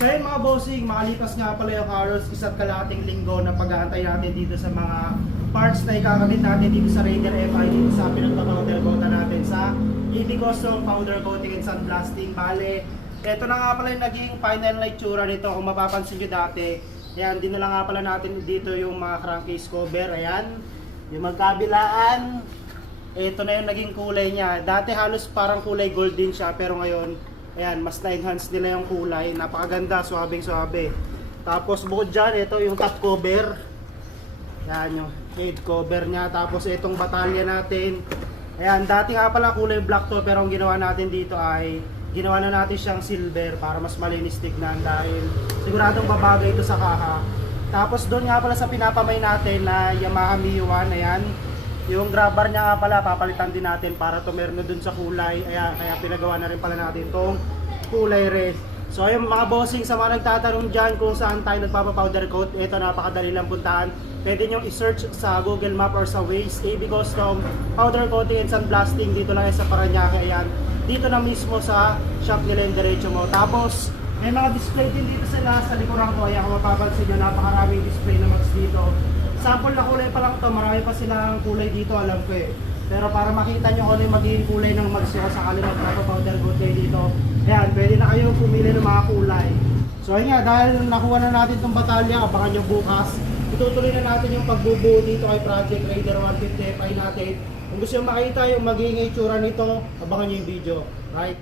So yun mga bossing, makalipas nga pala yung halos isa't kalahating linggo na pag-aantay natin dito sa mga parts na ikakabit natin dito sa Raider FI dito sa pinagpapawder coat natin sa ED Custom Powder Coating and Sandblasting. Bale, ito na nga pala yung naging final na itsura nito. Kung mapapansin nyo dati, ayan, dinala nga pala natin dito yung mga crankcase cover. Ayan, yung magkabilaan, ito na yung naging kulay niya. Dati halos parang kulay gold din siya, pero ngayon, ayan, mas na-enhance nila yung kulay. Napakaganda, suwabing-suwabe. Tapos bukod dyan, ito yung top cover. Ayan yung head cover niya. Tapos itong batalya natin. Ayan, dati nga pala kulay black to, pero ang ginawa natin dito ay ginawa na natin siyang silver para mas malinis tignan dahil siguradong babagay ito sa kaha. Tapos doon nga pala sa pinapamay natin na Yamaha Mio-1, ayan, yung grabber niya nga pala papalitan din natin para tumerno dun sa kulay. Ayan, kaya pinagawa na rin pala natin itong kulay red. So ayun mga bossing, sa mga nagtatanong dyan kung saan tayo nagpapapowder coat, ito napakadali lang puntahan. Pwede nyo i-search sa Google Map or sa Waze, ED Custom Powder Coating and Sandblasting. Dito lang sa Parañaque. Ayan, dito na mismo sa shop nila yung diretso mo. Tapos may mga display din dito sila sa likuran ko. Ayan, kung mapapansin nyo, napakaraming display na mags dito. Sample na kulay pa lang ito, marami pa silang kulay dito, alam ko eh. Pero para makita nyo kung ano yung magiging kulay ng mags nyo sakali magpapapowder coat kayo dito, ayan, pwede na kayong pumili ng mga kulay. So ayun nga, dahil nakuha na natin itong batalya, abangan nyo bukas. Itutuloy na natin yung pagbubuo dito kay Project Raider 150 FI natin. Kung gusto nyo makita yung magiging itsura nito, abangan nyo yung video. Right?